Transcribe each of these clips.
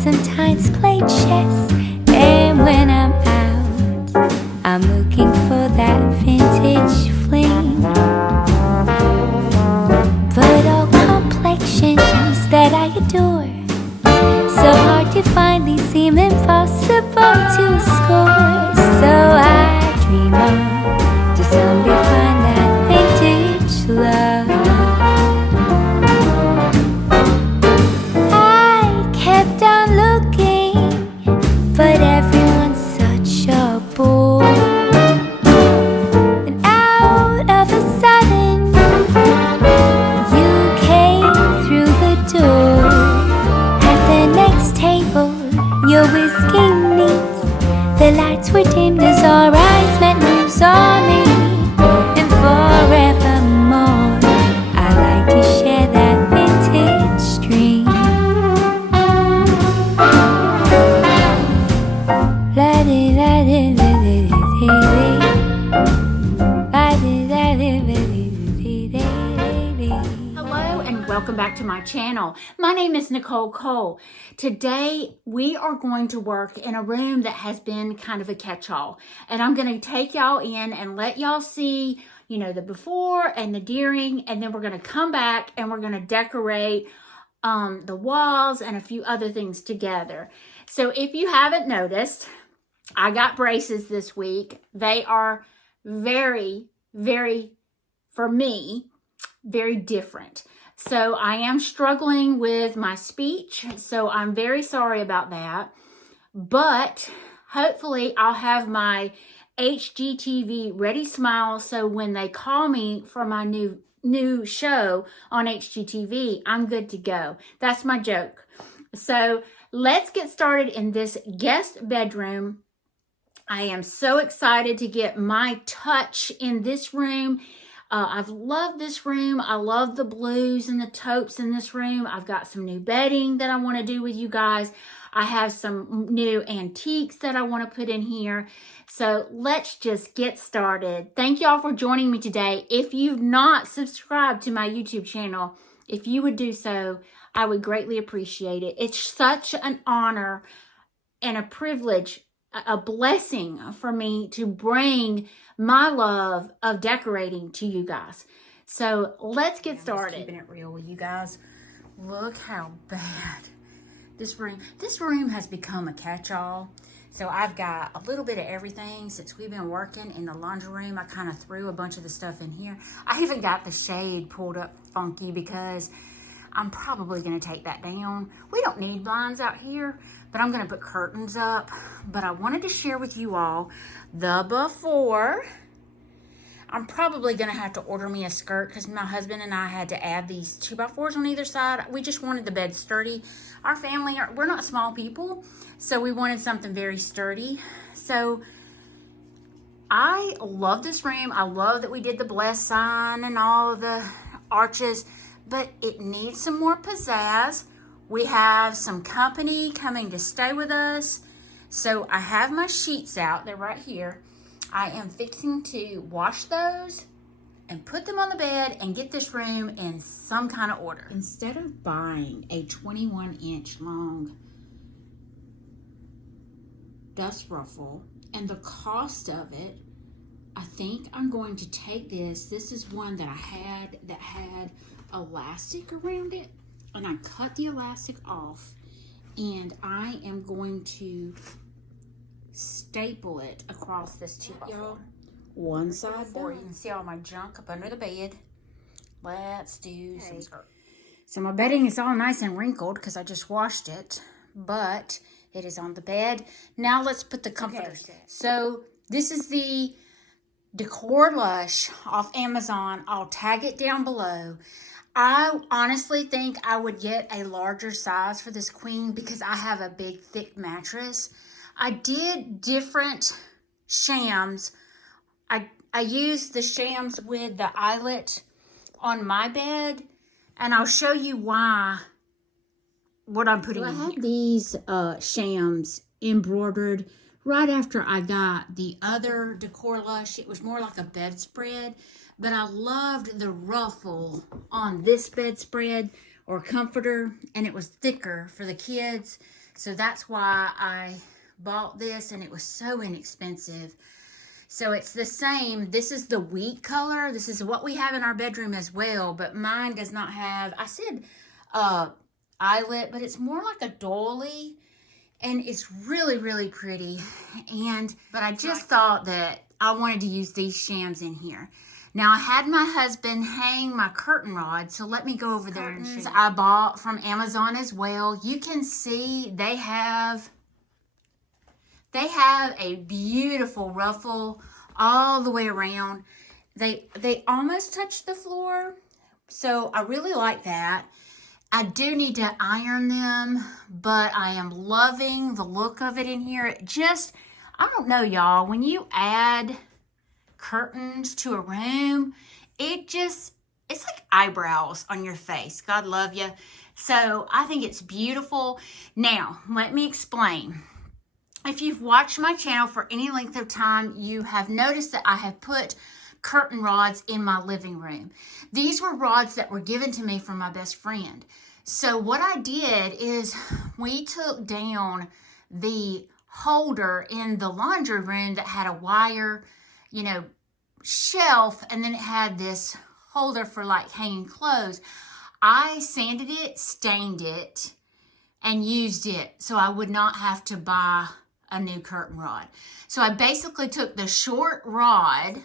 sometimes play chess. And when I'm out, I'm looking for that vintage fling. But all complexions that I adore, so hard to find, these seem impossible to score. So I dream on to someday find that vintage love. I kept on looking, but everyone's such a bore. And out of a sudden, you came through the door. At the next table, your whiskey neat. The lights were dimmed as our eyes met, and you saw me. And forevermore, I like to share that vintage dream. Hello and welcome back to my channel. My name is Nicole Cole. Today we are going to work in a room that has been kind of a catch-all, and I'm going to take y'all in and let y'all see, you know, the before and the during, and then we're going to come back and we're going to decorate the walls and a few other things together. So if you haven't noticed, I got braces this week. They are very, for me, very different. So I am struggling with my speech, so I'm very sorry about that. But hopefully I'll have my HGTV ready smile, so when they call me for my new show on HGTV, I'm good to go. That's my joke. So let's get started in this guest bedroom. I am so excited to get my touch in this room. I've loved this room. I love the blues and the taupes in this room. I've got some new bedding that I want to do with you guys. I have some new antiques that I want to put in here. So let's just get started. Thank y'all for joining me today. If you've not subscribed to my YouTube channel, if you would do so, I would greatly appreciate it. It's such an honor and a privilege, a blessing for me to bring my love of decorating to you guys. So let's get started. Keeping it real with you guys. Look how bad this room has become a catch-all. So I've got a little bit of everything. Since we've been working in the laundry room, I kind of threw a bunch of the stuff in here. I even got the shade pulled up funky because I'm probably going to take that down. We don't need blinds out here, but I'm going to put curtains up. But I wanted to share with you all the before. I'm probably going to have to order me a skirt because my husband and I had to add these 2x4s on either side. We just wanted the bed sturdy. Our family, we're not small people, so we wanted something very sturdy. So I love this room. I love that we did the bless sign and all of the arches, but it needs some more pizzazz. We have some company coming to stay with us. So I have my sheets out. They're right here. I am fixing to wash those and put them on the bed and get this room in some kind of order. Instead of buying a 21-inch long dust ruffle and the cost of it, I think I'm going to take this. This is one that I had that had elastic around it, and I cut the elastic off, and I am going to staple it across this 2x4. One side four. You can see all my junk up under the bed. Let's do some skirt. So my bedding is all nice and wrinkled because I just washed it, but it is on the bed. Now let's put the comforters in. So this is the Decor Lush off Amazon. I'll tag it down below. I honestly think I would get a larger size for this queen because I have a big, thick mattress. I did different shams. I used the shams with the eyelet on my bed, and I'll show you why, what I'm putting in here. I have these shams embroidered right after I got the other Decor Lush. It was more like a bedspread, but I loved the ruffle on this bedspread or comforter, and it was thicker for the kids. So that's why I bought this, and it was so inexpensive. So it's the same. This is the wheat color. This is what we have in our bedroom as well, but mine does not have, I said eyelet, but it's more like a doily, and it's really, really pretty. But I just thought that I wanted to use these shams in here. Now, I had my husband hang my curtain rod, so let me go over there and show you. I bought from Amazon as well. You can see they have a beautiful ruffle all the way around. They almost touch the floor, so I really like that. I do need to iron them, but I am loving the look of it in here. It just, I don't know, y'all, when you add curtains to a room, it's like eyebrows on your face. God love you. So I think it's beautiful. Now, let me explain. If you've watched my channel for any length of time, you have noticed that I have put curtain rods in my living room. These were rods that were given to me from my best friend. So what I did is we took down the holder in the laundry room that had a wire, shelf, and then it had this holder for like hanging clothes. I sanded it, stained it, and used it so I would not have to buy a new curtain rod. So I basically took the short rod,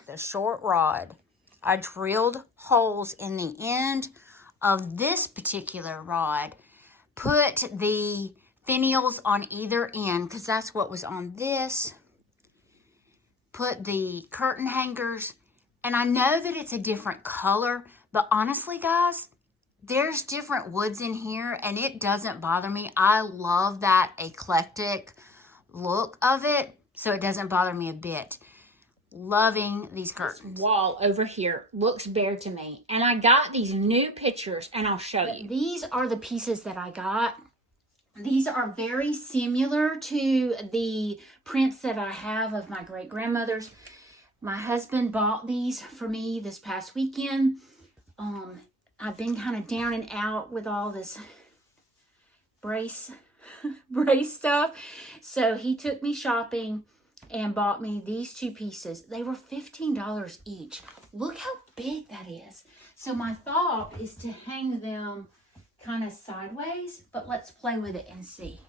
I drilled holes in the end of this particular rod, put the finials on either end, because that's what was on this, put the curtain hangers, and I know that it's a different color, but honestly, guys, there's different woods in here, and it doesn't bother me. I love that eclectic look of it, so it doesn't bother me a bit. Loving these curtains. This wall over here looks bare to me, and I got these new pictures, and I'll show you. These are the pieces that I got. These are very similar to the prints that I have of my great-grandmother's. My husband bought these for me this past weekend. I've been kind of down and out with all this brace stuff. So he took me shopping and bought me these two pieces. They were $15 each. Look how big that is. So my thought is to hang them kind of sideways, but let's play with it and see.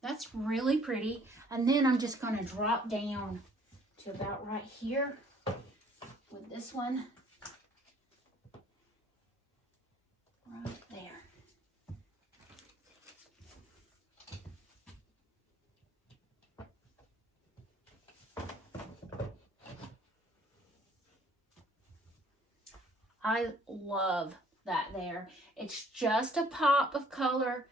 That's really pretty. And then I'm just going to drop down to about right here with this one. Right there. I love that there. It's just a pop of color,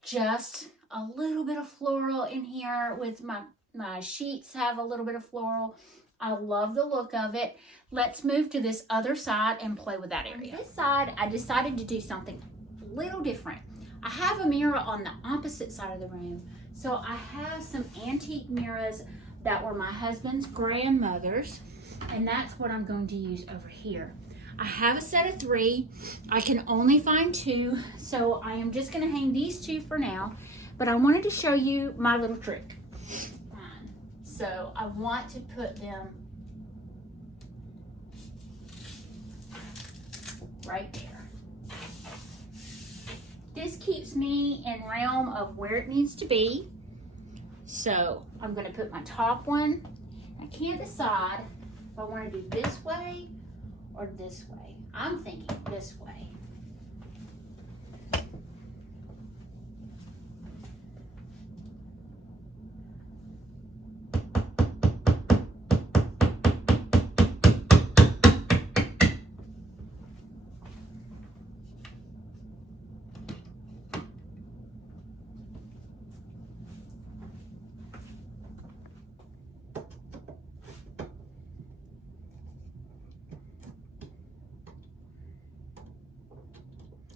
just a little bit of floral in here with my sheets have a little bit of floral. I love the look of it. Let's move to this other side and play with that area. On this side, I decided to do something a little different. I have a mirror on the opposite side of the room. So I have some antique mirrors that were my husband's grandmother's, and that's what I'm going to use over here. I have a set of 3. I can only find 2, so I am just going to hang these 2 for now. But I wanted to show you my little trick. So I want to put them right there. This keeps me in realm of where it needs to be. So I'm going to put my top one. I can't decide if I want to do this way or this way. I'm thinking this way.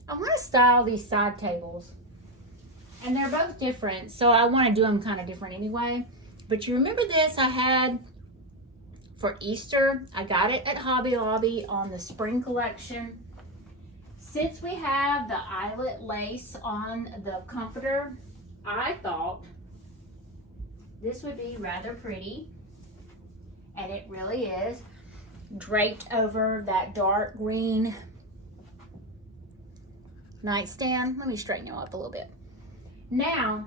I want to style these side tables. And they're both different, so I want to do them kind of different anyway. But you remember this I had for Easter? I got it at Hobby Lobby on the spring collection. Since we have the eyelet lace on the comforter, I thought this would be rather pretty. And it really is. Draped over that dark green nightstand. Let me straighten you up a little bit. Now,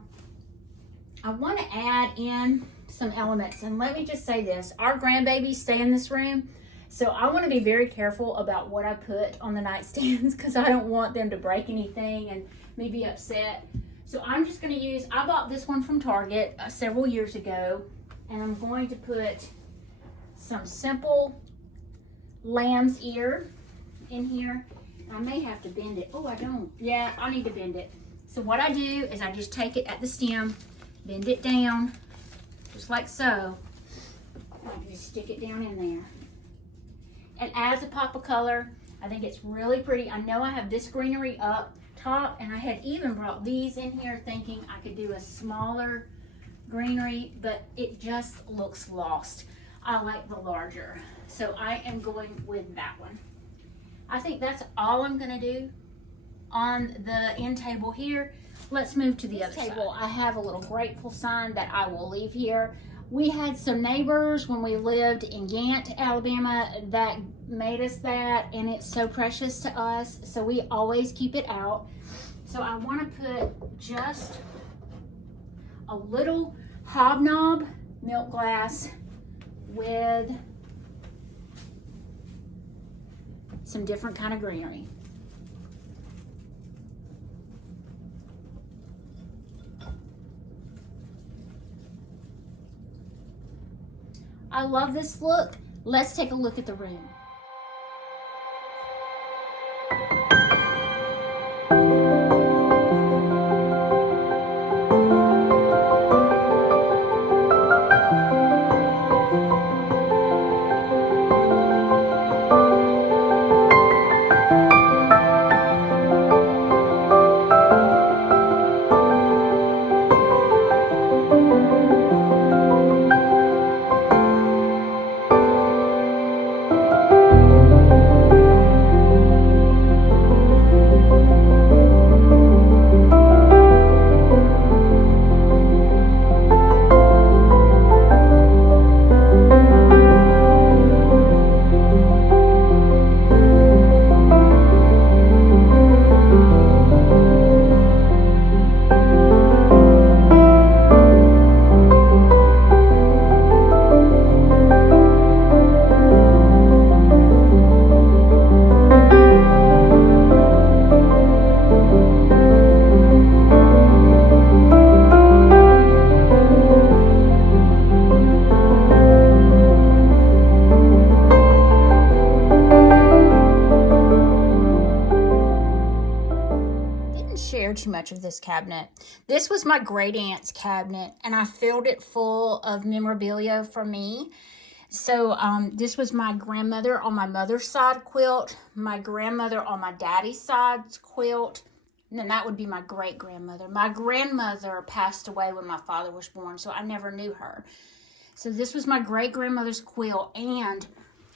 I want to add in some elements. And let me just say this. Our grandbabies stay in this room. So I want to be very careful about what I put on the nightstands because I don't want them to break anything and me be upset. So I'm just going to use, I bought this one from Target several years ago. And I'm going to put some simple lamb's ear in here. I may have to bend it. Oh, I don't. Yeah, I need to bend it. So what I do is I just take it at the stem, bend it down, just like so. I just stick it down in there. It adds a pop of color. I think it's really pretty. I know I have this greenery up top, and I had even brought these in here thinking I could do a smaller greenery, but it just looks lost. I like the larger. So I am going with that one. I think that's all I'm gonna do on the end table here. Let's move to the other table. I have a little grateful sign that I will leave here. We had some neighbors when we lived in Gant, Alabama, that made us that, and it's so precious to us, so we always keep it out. So I want to put just a little hobnob milk glass with some different kind of greenery. I love this look. Let's take a look at the room. Too much of this cabinet. This was my great aunt's cabinet, and I filled it full of memorabilia for me. So this was my grandmother on my mother's side quilt, my grandmother on my daddy's side quilt, and then that would be my great grandmother. My grandmother passed away when my father was born, so I never knew her. So this was my great grandmother's quilt and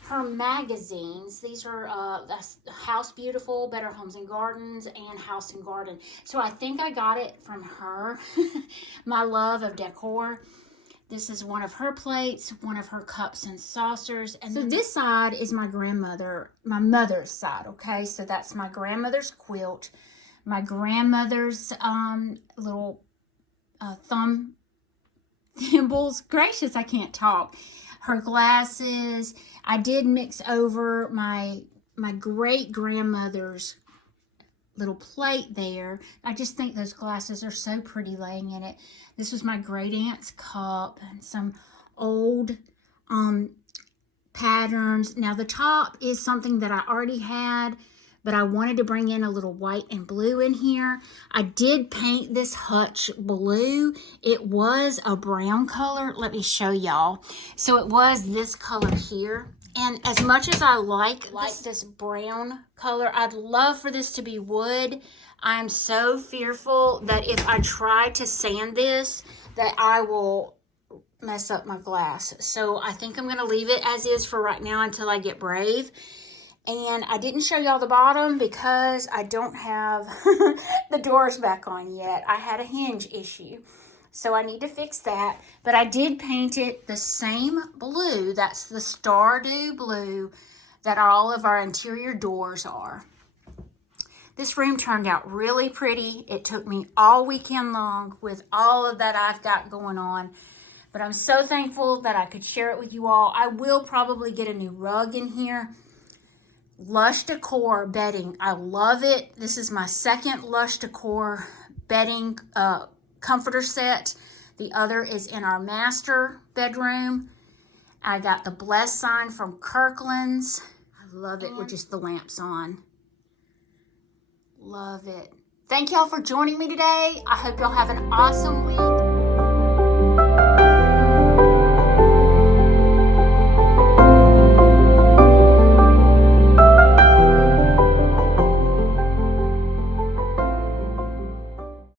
her magazines. These are House Beautiful, Better Homes and Gardens, and House and Garden. So I think I got it from her. My love of Decor. This is one of her plates, one of her cups and saucers. And so this side is my grandmother, my mother's side, okay? So that's my grandmother's quilt, my grandmother's little thumb thimbles. Gracious, I can't talk. Her glasses. I did mix over my great grandmother's little plate there. I just think those glasses are so pretty laying in it. This was my great aunt's cup and some old patterns. Now the top is something that I already had, but I wanted to bring in a little white and blue in here. I did paint this hutch blue. It was a brown color. Let me show y'all. So it was this color here, And as much as I like this brown color, I'd love for this to be wood. I'm so fearful that if I try to sand this, that I will mess up my glass. So I think I'm going to leave it as is for right now until I get brave. And I didn't show y'all the bottom because I don't have the doors back on yet. I had a hinge issue. So I need to fix that. But I did paint it the same blue. That's the Stardew blue that all of our interior doors are. This room turned out really pretty. It took me all weekend long with all of that I've got going on. But I'm so thankful that I could share it with you all. I will probably get a new rug in here. Lush Decor bedding. I love it. This is my second Lush Decor bedding comforter set. The other is in our master bedroom. I got the bless sign from Kirkland's. I love it with just the lamps on. Love it. Thank y'all for joining me today. I hope y'all have an awesome week.